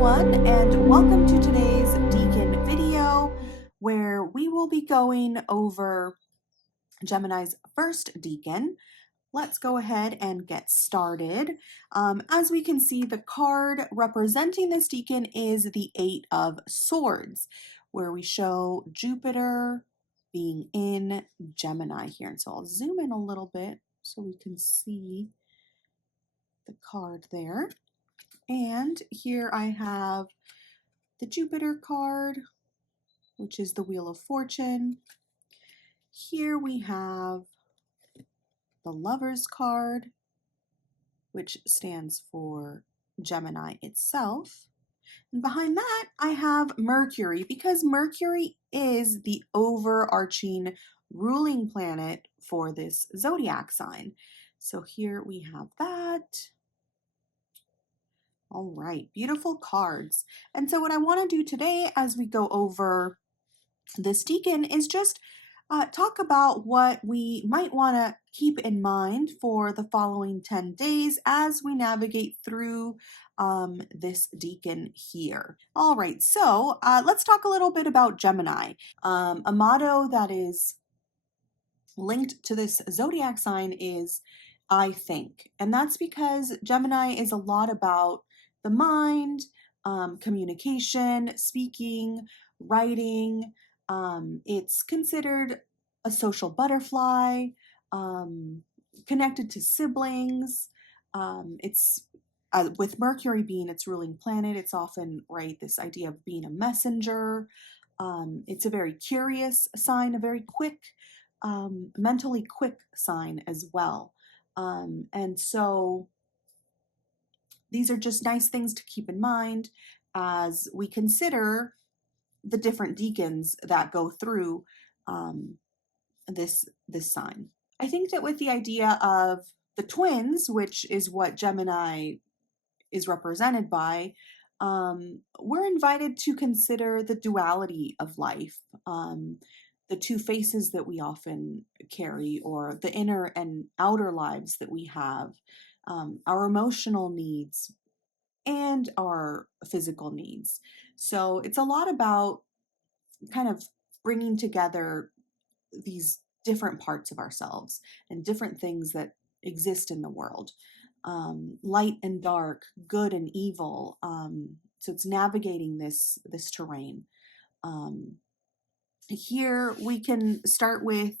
everyone, and welcome to today's Decan video, where we will be going over Gemini's first Decan. Let's go ahead and get started. As we can see, the card representing this Decan is the Eight of Swords, where we show Jupiter being in Gemini here. And so I'll zoom in a little bit so we can see the card there. And here I have the Jupiter card, which is the Wheel of Fortune. Here we have the Lover's card, which stands for Gemini itself. And behind that, I have Mercury, because Mercury is the overarching ruling planet for this zodiac sign. So here we have that. All right, beautiful cards. And so what I want to do today as we go over this Decan is just talk about what we might want to keep in mind for the following 10 days as we navigate through this Decan here. All right, so let's talk a little bit about Gemini. A motto that is linked to this zodiac sign is I think. And that's because Gemini is a lot about the mind, communication, speaking, writing. It's considered a social butterfly, connected to siblings. It's with Mercury being its ruling planet, it's often, right, this idea of being a messenger. It's a very curious sign, a very quick, mentally quick sign as well. And so these are just nice things to keep in mind as we consider the different decans that go through this sign. I think that with the idea of the twins, which is what Gemini is represented by, we're invited to consider the duality of life, the two faces that we often carry, or the inner and outer lives that we have, our emotional needs and our physical needs. So it's a lot about kind of bringing together these different parts of ourselves and different things that exist in the world, light and dark, good and evil. So it's navigating this terrain. Here we can start with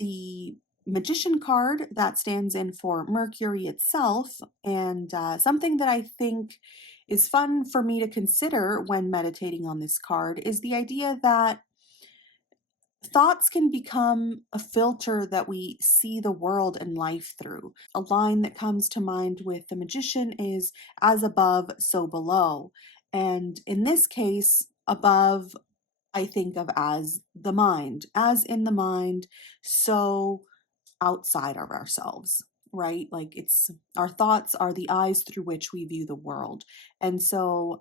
the Magician card that stands in for Mercury itself, and something that I think is fun for me to consider when meditating on this card is the idea that thoughts can become a filter that we see the world and life through. A line that comes to mind with the Magician is as above, so below. And in this case, above, I think of as the mind, as in the mind, so outside of ourselves, right? Like it's our thoughts are the eyes through which we view the world. And so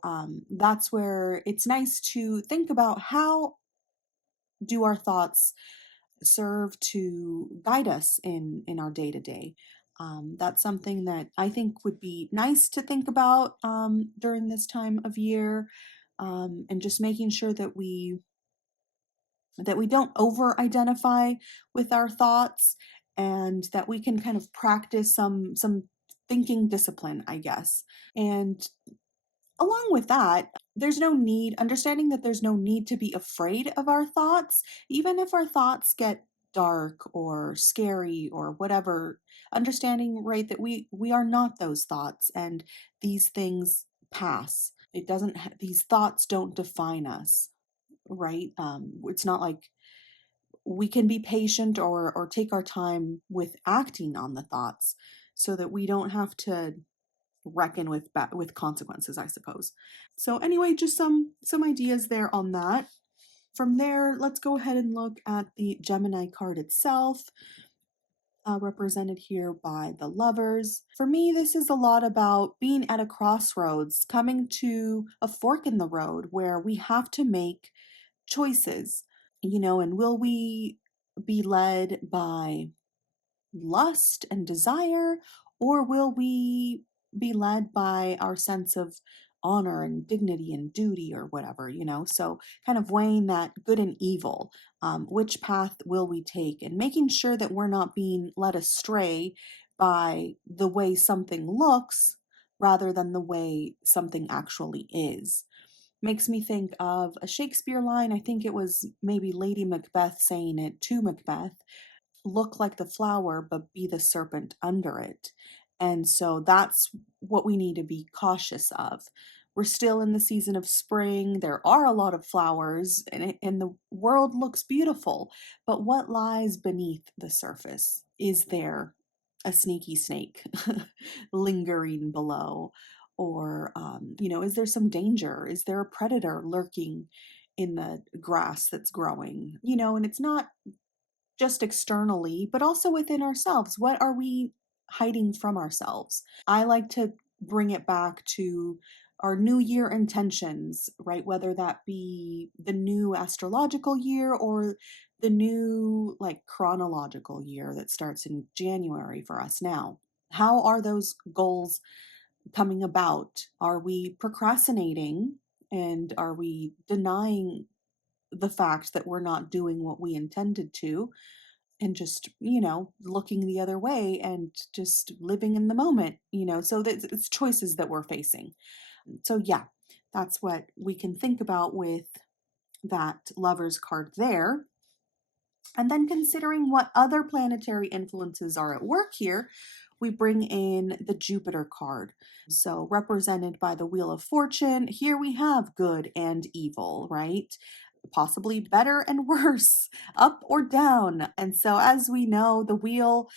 that's where it's nice to think about how do our thoughts serve to guide us in our day-to-day. That's something that I think would be nice to think about during this time of year, and just making sure that we don't over-identify with our thoughts, and that we can kind of practice some thinking discipline, I guess. And along with that, there's no need, understanding that there's no need to be afraid of our thoughts, even if our thoughts get dark or scary or whatever, understanding, right, that we are not those thoughts, and these things pass. It doesn't, these thoughts don't define us, right? It's not like we can be patient or take our time with acting on the thoughts so that we don't have to reckon with consequences, I suppose. So anyway, just some ideas there on that. From there, let's go ahead and look at the Gemini card itself, represented here by the Lovers. For me, this is a lot about being at a crossroads, coming to a fork in the road where we have to make choices, and will we be led by lust and desire, or will we be led by our sense of honor and dignity and duty or whatever, so kind of weighing that good and evil. Which path will we take, and making sure that we're not being led astray by the way something looks rather than the way something actually is. Makes me think of a Shakespeare line. I think it was maybe Lady Macbeth saying it to Macbeth: look like the flower, but be the serpent under it. And so that's what we need to be cautious of. We're still in the season of spring. There are a lot of flowers, and the world looks beautiful. But what lies beneath the surface? Is there a sneaky snake lingering below? Or, is there some danger? Is there a predator lurking in the grass that's growing? And it's not just externally, but also within ourselves. What are we hiding from ourselves? I like to bring it back to our new year intentions, right? Whether that be the new astrological year or the new, like, chronological year that starts in January for us now. How are those goals coming about? Are we procrastinating, and are we denying the fact that we're not doing what we intended to, and just, looking the other way and just living in the moment, so that it's choices that we're facing. So yeah, that's what we can think about with that Lover's card there. And then, considering what other planetary influences are at work here, we bring in the Jupiter card. So, represented by the Wheel of Fortune, here we have good and evil, right? Possibly better and worse, up or down. And so, as we know, the wheel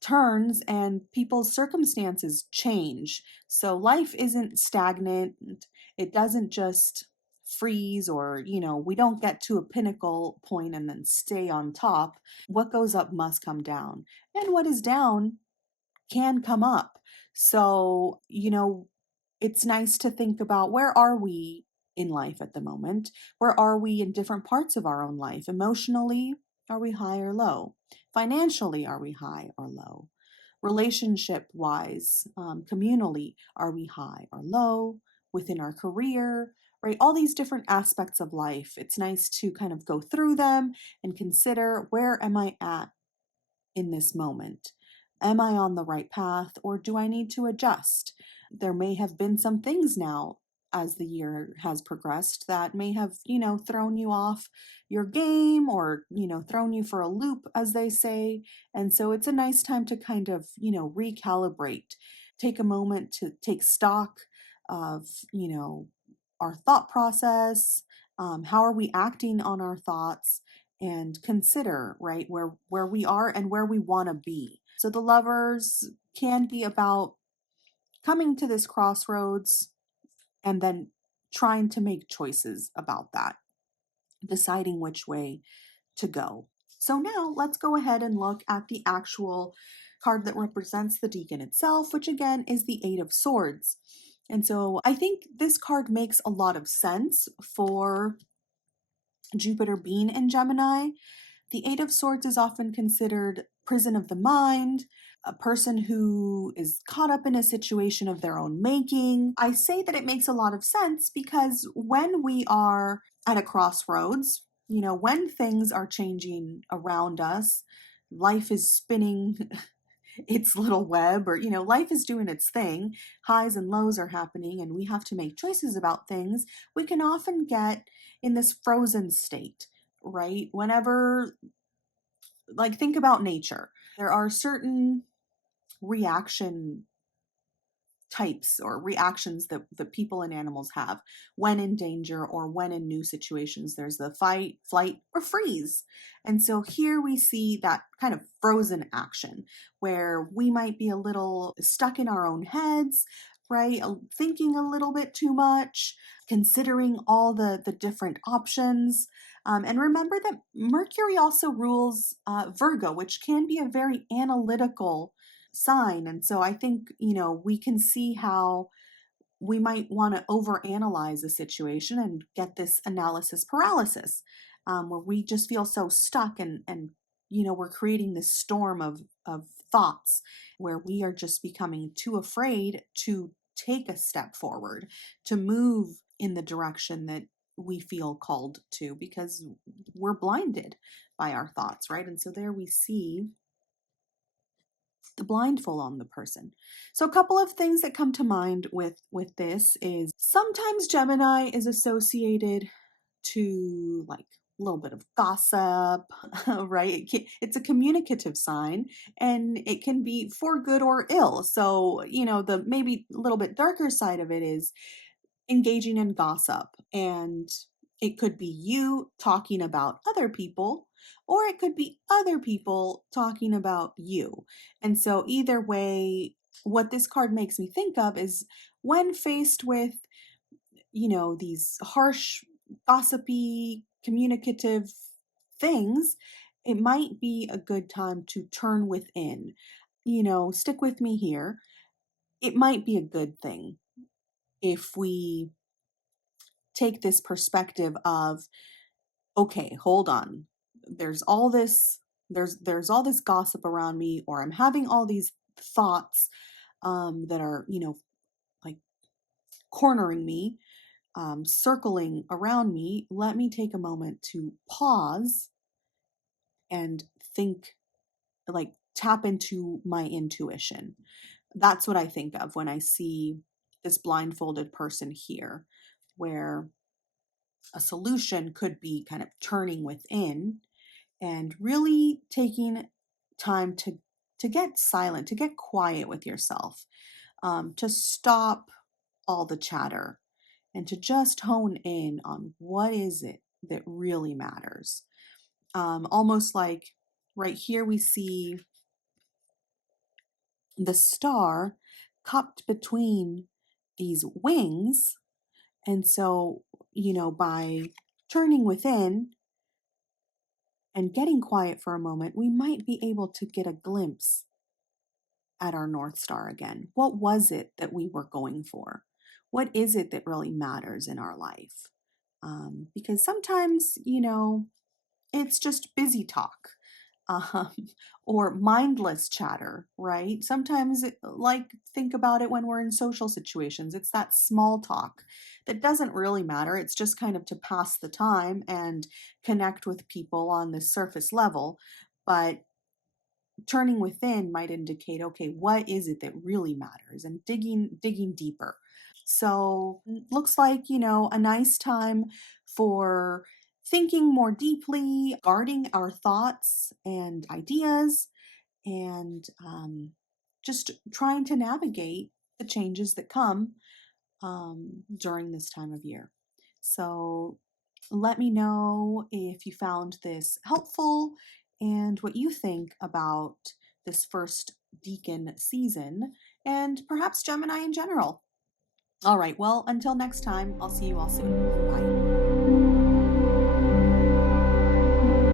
turns and people's circumstances change. So, life isn't stagnant. It doesn't just freeze, or, we don't get to a pinnacle point and then stay on top. What goes up must come down, and what is down can come up. So, it's nice to think about, where are we in life at the moment? Where are we in different parts of our own life? Emotionally, are we high or low? Financially, are we high or low? Relationship wise, communally, are we high or low? Within our career, right? All these different aspects of life. It's nice to kind of go through them and consider, where am I at in this moment? Am I on the right path, or do I need to adjust? There may have been some things now, as the year has progressed, that may have, thrown you off your game, or, thrown you for a loop, as they say. And so it's a nice time to kind of, recalibrate, take a moment to take stock of, our thought process. How are we acting on our thoughts? And consider, right, where we are and where we want to be. So the Lovers can be about coming to this crossroads and then trying to make choices about that, deciding which way to go. So now let's go ahead and look at the actual card that represents the Decan itself, which again is the Eight of Swords. And so I think this card makes a lot of sense for Jupiter being in Gemini. The Eight of Swords is often considered prison of the mind, a person who is caught up in a situation of their own making. I say that it makes a lot of sense because when we are at a crossroads, when things are changing around us, life is spinning its little web, or, life is doing its thing, highs and lows are happening, and we have to make choices about things, we can often get in this frozen state, right? Whenever, like, think about nature. There are certain reaction types or reactions that people and animals have when in danger or when in new situations. There's the fight, flight, or freeze. And so here we see that kind of frozen action where we might be a little stuck in our own heads, right? Thinking a little bit too much, considering all the different options. And remember that Mercury also rules Virgo, which can be a very analytical sign. And so I think, we can see how we might want to overanalyze a situation and get this analysis paralysis, where we just feel so stuck, and we're creating this storm of thoughts where we are just becoming too afraid to take a step forward, to move in the direction that we feel called to, because we're blinded by our thoughts, right? And so there we see the blindfold on the person. So a couple of things that come to mind with this is sometimes Gemini is associated to like a little bit of gossip, right? It's a communicative sign, and it can be for good or ill. So, the maybe a little bit darker side of it is engaging in gossip. And it could be you talking about other people, or it could be other people talking about you. And so, either way, what this card makes me think of is when faced with, these harsh, gossipy, communicative things, it might be a good time to turn within. Stick with me here. It might be a good thing if we take this perspective of, okay, hold on. There's all this there's all this gossip around me, or I'm having all these thoughts that are, like cornering me, circling around me. Let me take a moment to pause and think, like tap into my intuition. That's what I think of when I see this blindfolded person here, where a solution could be kind of turning within and really taking time to get silent, to get quiet with yourself, to stop all the chatter, and to just hone in on what is it that really matters. Almost like right here we see the star cupped between these wings. And so, by turning within and getting quiet for a moment, we might be able to get a glimpse at our North Star again. What was it that we were going for? What is it that really matters in our life? Because sometimes, it's just busy talk, um, or mindless chatter, right? Sometimes, like, think about it when we're in social situations. It's that small talk that doesn't really matter. It's just kind of to pass the time and connect with people on the surface level. But turning within might indicate, okay, what is it that really matters, and digging deeper. So looks like, a nice time for thinking more deeply, guarding our thoughts and ideas, and just trying to navigate the changes that come during this time of year. So let me know if you found this helpful and what you think about this first Decan season, and perhaps Gemini in general. All right, well, until next time, I'll see you all soon. Bye.